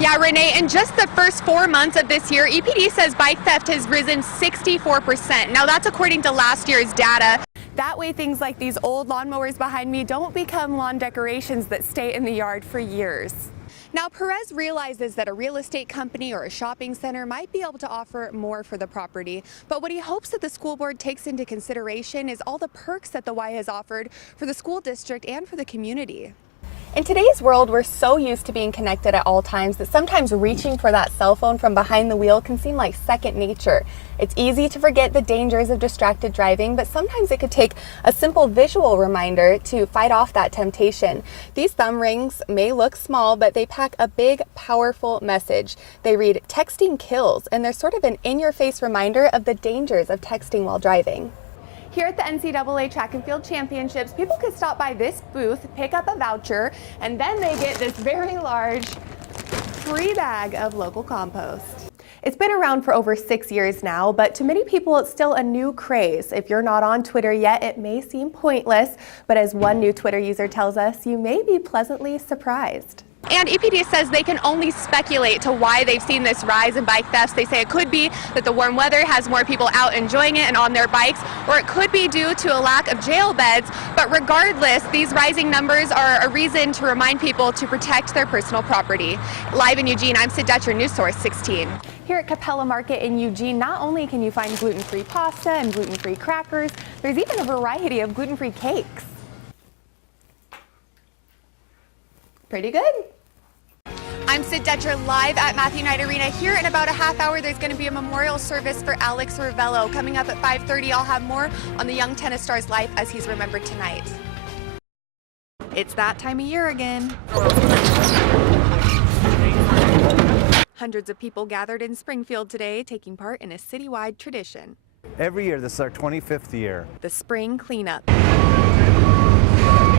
Yeah, Renee, in just the first 4 months of this year, EPD says bike theft has risen 64%. Now that's according to last year's data. That way things like these old lawnmowers behind me don't become lawn decorations that stay in the yard for years. Now, Perez realizes that a real estate company or a shopping center might be able to offer more for the property, but what he hopes that the school board takes into consideration is all the perks that the Y has offered for the school district and for the community. In today's world, we're so used to being connected at all times that sometimes reaching for that cell phone from behind the wheel can seem like second nature. It's easy to forget the dangers of distracted driving, but sometimes it could take a simple visual reminder to fight off that temptation. These thumb rings may look small, but they pack a big, powerful message. They read, "Texting kills," and they're sort of an in-your-face reminder of the dangers of texting while driving. Here at the NCAA Track and Field Championships, people can stop by this booth, pick up a voucher, and then they get this very large free bag of local compost. It's been around for over 6 years now, but to many people it's still a new craze. If you're not on Twitter yet, it may seem pointless, but as one new Twitter user tells us, you may be pleasantly surprised. And EPD says they can only speculate to why they've seen this rise in bike thefts. They say it could be that the warm weather has more people out enjoying it and on their bikes, or it could be due to a lack of jail beds. But regardless, these rising numbers are a reason to remind people to protect their personal property. Live in Eugene, I'm Sid Dutcher, News Source 16. Here at Capella Market in Eugene, not only can you find gluten-free pasta and gluten-free crackers, there's even a variety of gluten-free cakes. Pretty good. I'm Sid Dutcher live at Matthew Knight Arena. Here in about a half hour, there's going to be a memorial service for Alex Ravello. Coming up at 5:30, I'll have more on the young tennis star's life as he's remembered tonight. It's that time of year again. Hundreds of people gathered in Springfield today, taking part in a citywide tradition. Every year, this is our 25th year. The Spring Cleanup.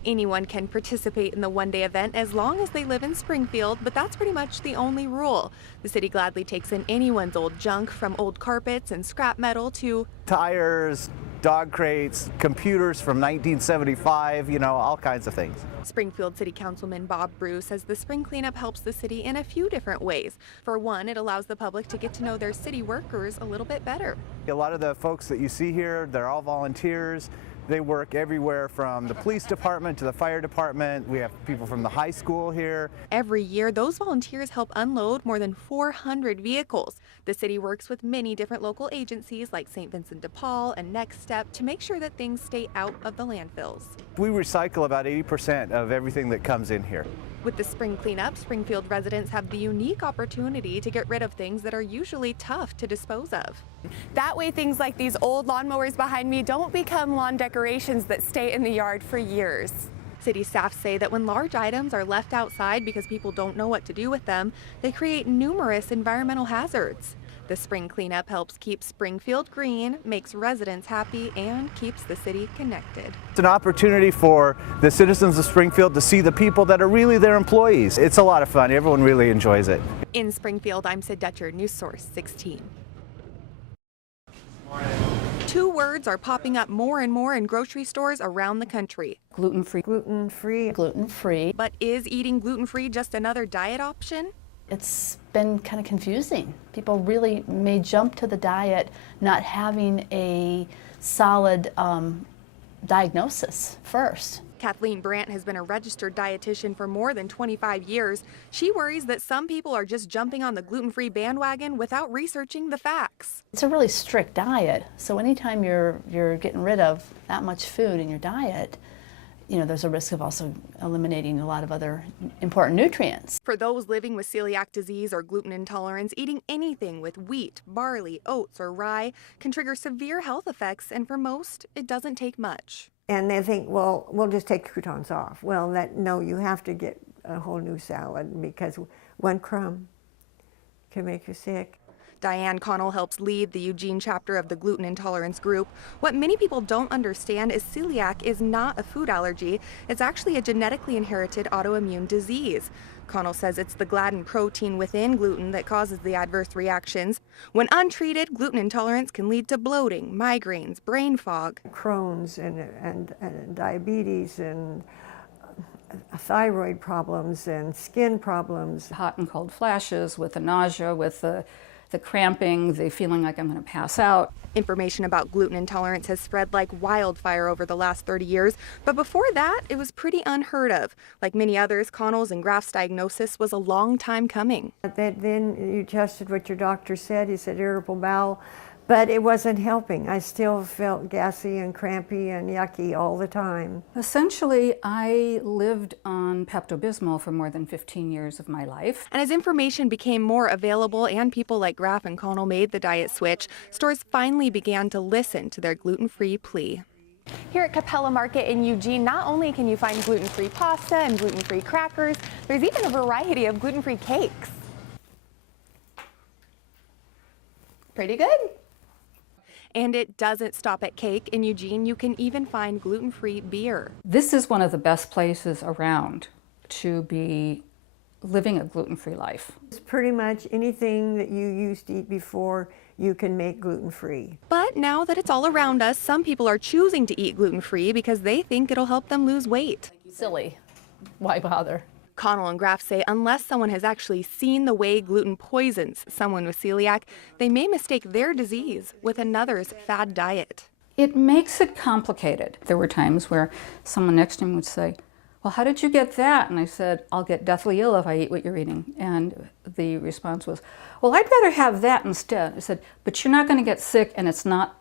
Anyone can participate in the one-day event as long as they live in Springfield, but that's pretty much the only rule. The city gladly takes in anyone's old junk, from old carpets and scrap metal to tires, dog crates, computers from 1975, you know, all kinds of things. Springfield City Councilman Bob Brew says the spring cleanup helps the city in a few different ways. For one, it allows the public to get to know their city workers a little bit better. A lot of the folks that you see here, they're all volunteers. They work everywhere from the police department to the fire department. We have people from the high school here. Every year, those volunteers help unload more than 400 vehicles. The city works with many different local agencies like St. Vincent de Paul and Next Step to make sure that things stay out of the landfills. We recycle about 80% of everything that comes in here. With the spring cleanup, Springfield residents have the unique opportunity to get rid of things that are usually tough to dispose of. That way things like these old lawnmowers behind me don't become lawn decorations that stay in the yard for years. City staff say that when large items are left outside because people don't know what to do with them, they create numerous environmental hazards. The spring cleanup helps keep Springfield green, makes residents happy, and keeps the city connected. It's an opportunity for the citizens of Springfield to see the people that are really their employees. It's a lot of fun. Everyone really enjoys it. In Springfield, I'm Sid Dutcher, News Source 16. Two words are popping up more and more in grocery stores around the country. Gluten-free. Gluten-free. Gluten-free. But is eating gluten-free just another diet option? It's been kind of confusing. People really may jump to the diet not having a solid diagnosis first. Kathleen Brandt has been a registered dietitian for more than 25 years. She worries that some people are just jumping on the gluten-free bandwagon without researching the facts. It's a really strict diet, so anytime you're getting rid of that much food in your diet, you know, there's a risk of also eliminating a lot of other important nutrients. For those living with celiac disease or gluten intolerance, eating anything with wheat, barley, oats, or rye can trigger severe health effects, and for most, it doesn't take much. And they think, well, we'll just take croutons off. Well, no, you have to get a whole new salad because one crumb can make you sick. Diane Connell helps lead the Eugene chapter of the gluten intolerance group. What many people don't understand is celiac is not a food allergy. It's actually a genetically inherited autoimmune disease. Connell says it's the gliadin protein within gluten that causes the adverse reactions. When untreated, gluten intolerance can lead to bloating, migraines, brain fog. Crohn's and diabetes and thyroid problems and skin problems. Hot and cold flashes, with the nausea, with the cramping, the feeling like I'm going to pass out. Information about gluten intolerance has spread like wildfire over the last 30 years, but before that, it was pretty unheard of. Like many others, Connell's and Graf's diagnosis was a long time coming. Then you tested what your doctor said. He said irritable bowel, but it wasn't helping. I still felt gassy and crampy and yucky all the time. Essentially, I lived on Pepto-Bismol for more than 15 years of my life. And as information became more available and people like Graf and Connell made the diet switch, stores finally began to listen to their gluten-free plea. Here at Capella Market in Eugene, not only can you find gluten-free pasta and gluten-free crackers, there's even a variety of gluten-free cakes. Pretty good. And it doesn't stop at cake. In Eugene, you can even find gluten-free beer. This is one of the best places around to be living a gluten-free life. It's pretty much anything that you used to eat before you can make gluten-free. But now that it's all around us, some people are choosing to eat gluten-free because they think it'll help them lose weight. Silly. Why bother? Connell and Graf say unless someone has actually seen the way gluten poisons someone with celiac, they may mistake their disease with another's fad diet. It makes it complicated. There were times where someone next to me would say, well, how did you get that? And I said, I'll get deathly ill if I eat what you're eating. And the response was, well, I'd rather have that instead. I said, but you're not going to get sick, and it's not,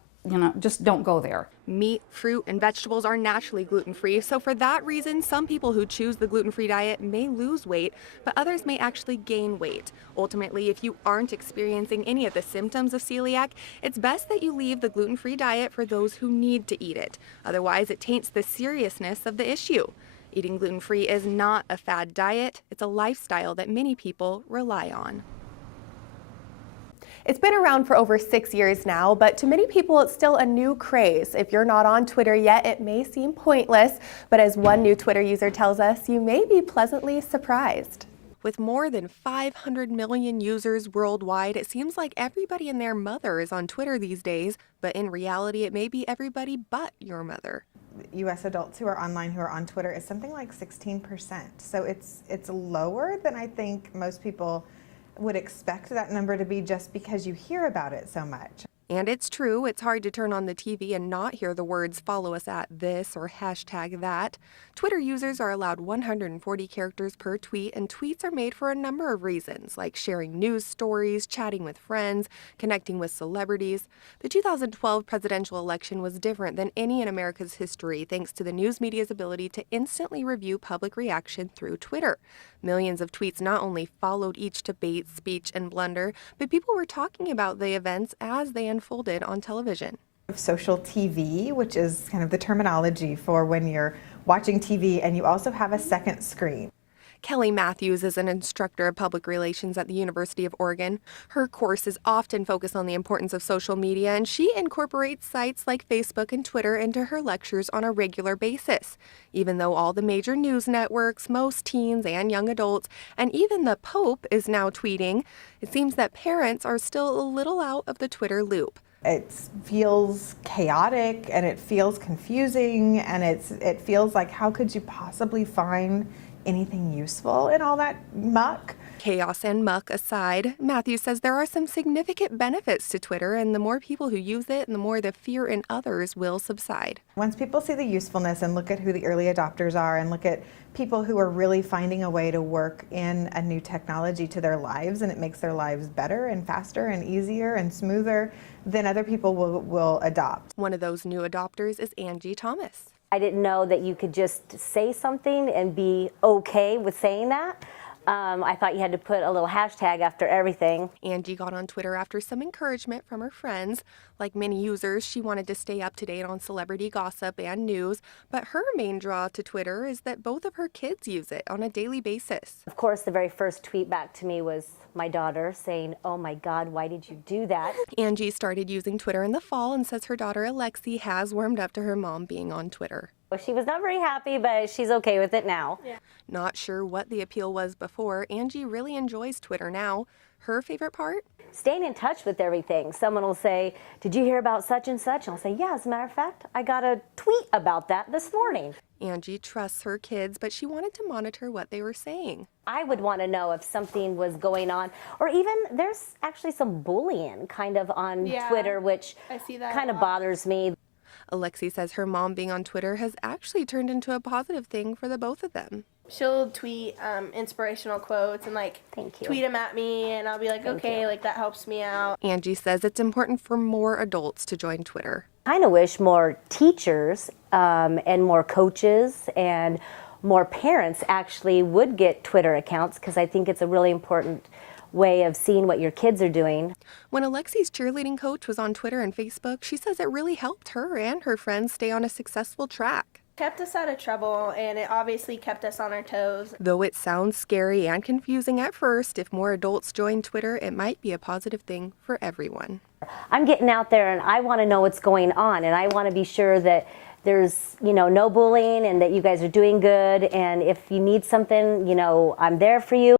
just don't go there. Meat, fruit, and vegetables are naturally gluten-free, so for that reason, some people who choose the gluten-free diet may lose weight, but others may actually gain weight. Ultimately, if you aren't experiencing any of the symptoms of celiac, it's best that you leave the gluten-free diet for those who need to eat it. Otherwise, it taints the seriousness of the issue. Eating gluten-free is not a fad diet, it's a lifestyle that many people rely on. It's been around for over 6 years now, but to many people it's still a new craze. If you're not on Twitter yet, it may seem pointless, but as one new Twitter user tells us, you may be pleasantly surprised. With more than 500 million users worldwide, it seems like everybody and their mother is on Twitter these days, but in reality it may be everybody but your mother. U.S. adults who are online who are on Twitter is something like 16%. So it's lower than I think most people would expect that number to be just because you hear about it so much. And it's true, it's hard to turn on the TV and not hear the words "follow us at this" or #that. Twitter users are allowed 140 characters per tweet, and tweets are made for a number of reasons, like sharing news stories, chatting with friends, connecting with celebrities. The 2012 presidential election was different than any in America's history thanks to the news media's ability to instantly review public reaction through Twitter. Millions of tweets not only followed each debate, speech, and blunder, but people were talking about the events as they unfolded on television. Social TV, which is kind of the terminology for when you're watching TV and you also have a second screen. Kelly Matthews is an instructor of public relations at the University of Oregon. Her courses often focus on the importance of social media, and she incorporates sites like Facebook and Twitter into her lectures on a regular basis. Even though all the major news networks, most teens and young adults, and even the Pope is now tweeting, it seems that parents are still a little out of the Twitter loop. It feels chaotic and it feels confusing, and it feels like, how could you possibly find anything useful in all that muck? Chaos and muck aside, Matthews says there are some significant benefits to Twitter, and the more people who use it, the more the fear in others will subside. Once people see the usefulness and look at who the early adopters are and look at people who are really finding a way to work in a new technology to their lives, and it makes their lives better and faster and easier and smoother, then other people will adopt. One of those new adopters is Angie Thomas. I didn't know that you could just say something and be okay with saying that. I thought you had to put a little hashtag after everything. Angie got on Twitter after some encouragement from her friends. Like many users, she wanted to stay up to date on celebrity gossip and news, but her main draw to Twitter is that both of her kids use it on a daily basis. Of course, the very first tweet back to me was my daughter saying, "Oh my God, why did you do that?" Angie started using Twitter in the fall and says her daughter Alexi has warmed up to her mom being on Twitter. Well, she was not very happy, but she's okay with it now. Yeah. Not sure what the appeal was before, Angie really enjoys Twitter now. Her favorite part? Staying in touch with everything. Someone will say, did you hear about such and such? And I'll say, yeah, as a matter of fact, I got a tweet about that this morning. Angie trusts her kids, but she wanted to monitor what they were saying. I would want to know if something was going on, or even there's actually some bullying kind of on Twitter, which kind of bothers me. Alexi says her mom being on Twitter has actually turned into a positive thing for the both of them. She'll tweet inspirational quotes and tweet them at me, and I'll be like, okay, like that helps me out. Angie says it's important for more adults to join Twitter. I kind of wish more teachers and more coaches and more parents actually would get Twitter accounts, because I think it's a really important way of seeing what your kids are doing. When Alexi's cheerleading coach was on Twitter and Facebook, she says it really helped her and her friends stay on a successful track. Kept us out of trouble, and it obviously kept us on our toes. Though it sounds scary and confusing at first, if more adults join Twitter, it might be a positive thing for everyone. I'm getting out there and I want to know what's going on, and I want to be sure that there's, no bullying and that you guys are doing good, and if you need something, I'm there for you.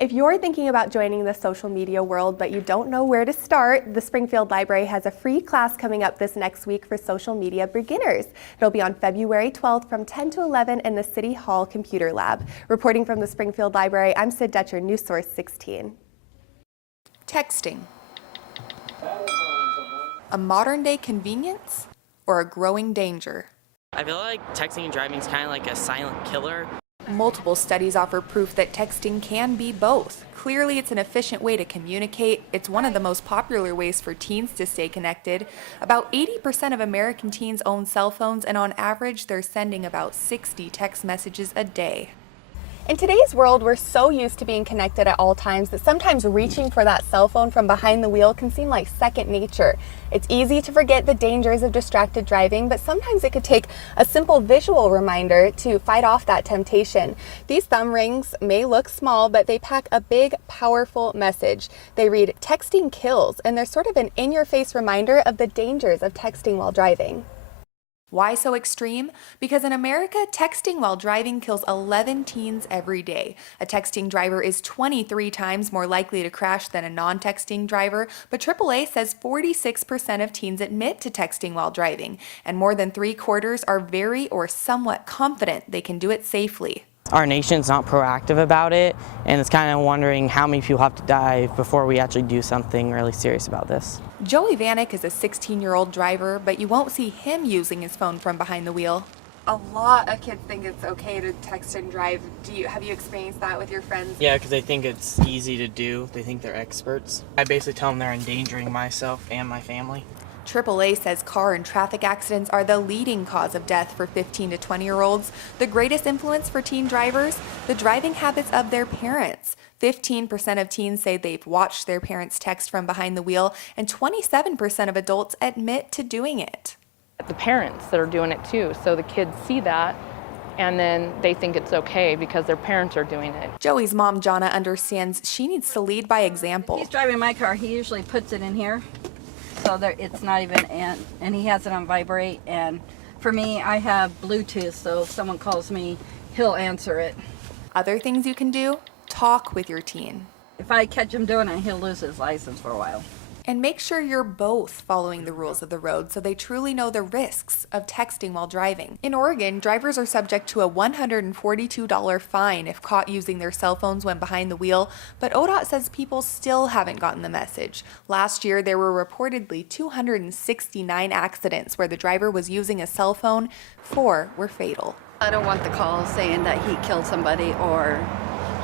If you're thinking about joining the social media world but you don't know where to start, the Springfield Library has a free class coming up this next week for social media beginners. It'll be on February 12th from 10 to 11 in the City Hall Computer Lab. Reporting from the Springfield Library, I'm Sid Dutcher, News Source 16. Texting. A modern-day convenience or a growing danger? I feel like texting and driving is kind of like a silent killer. Multiple studies offer proof that texting can be both. Clearly, it's an efficient way to communicate. It's one of the most popular ways for teens to stay connected. About 80% of American teens own cell phones, and on average, they're sending about 60 text messages a day. In today's world, we're so used to being connected at all times that sometimes reaching for that cell phone from behind the wheel can seem like second nature. It's easy to forget the dangers of distracted driving, but sometimes it could take a simple visual reminder to fight off that temptation. These thumb rings may look small, but they pack a big, powerful message. They read, "Texting kills," and they're sort of an in-your-face reminder of the dangers of texting while driving. Why so extreme? Because in America, texting while driving kills 11 teens every day. A texting driver is 23 times more likely to crash than a non-texting driver, but AAA says 46% of teens admit to texting while driving, and more than 3/4 are very or somewhat confident they can do it safely. Our nation's not proactive about it, and it's kind of wondering how many people have to die before we actually do something really serious about this. Joey Vanek is a 16-year-old driver, but you won't see him using his phone from behind the wheel. A lot of kids think it's okay to text and drive. Have you experienced that with your friends? Yeah, because they think it's easy to do. They think they're experts. I basically tell them they're endangering myself and my family. AAA says car and traffic accidents are the leading cause of death for 15 to 20-year-olds. The greatest influence for teen drivers? The driving habits of their parents. 15% of teens say they've watched their parents text from behind the wheel, and 27% of adults admit to doing it. The parents that are doing it too, so the kids see that and then they think it's okay because their parents are doing it. Joey's mom, Jonna, understands she needs to lead by example. He's driving my car, he usually puts it in here. So there, it's not even, and he has it on vibrate, and for me, I have Bluetooth, so if someone calls me, he'll answer it. Other things you can do? Talk with your teen. If I catch him doing it, he'll lose his license for a while. And make sure you're both following the rules of the road so they truly know the risks of texting while driving. In Oregon, drivers are subject to a $142 fine if caught using their cell phones when behind the wheel, but ODOT says people still haven't gotten the message. Last year, there were reportedly 269 accidents where the driver was using a cell phone. 4 were fatal. I don't want the call saying that he killed somebody or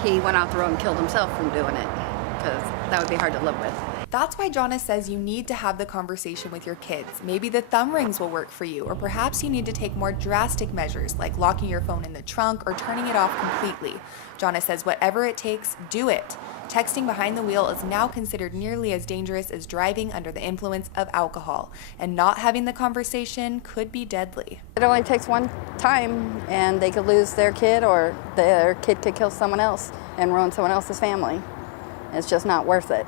he went out the road and killed himself from doing it, because that would be hard to live with. That's why Jonna says you need to have the conversation with your kids. Maybe the thumb rings will work for you, or perhaps you need to take more drastic measures like locking your phone in the trunk or turning it off completely. Jonna says whatever it takes, do it. Texting behind the wheel is now considered nearly as dangerous as driving under the influence of alcohol, and not having the conversation could be deadly. It only takes one time and they could lose their kid, or their kid could kill someone else and ruin someone else's family. It's just not worth it.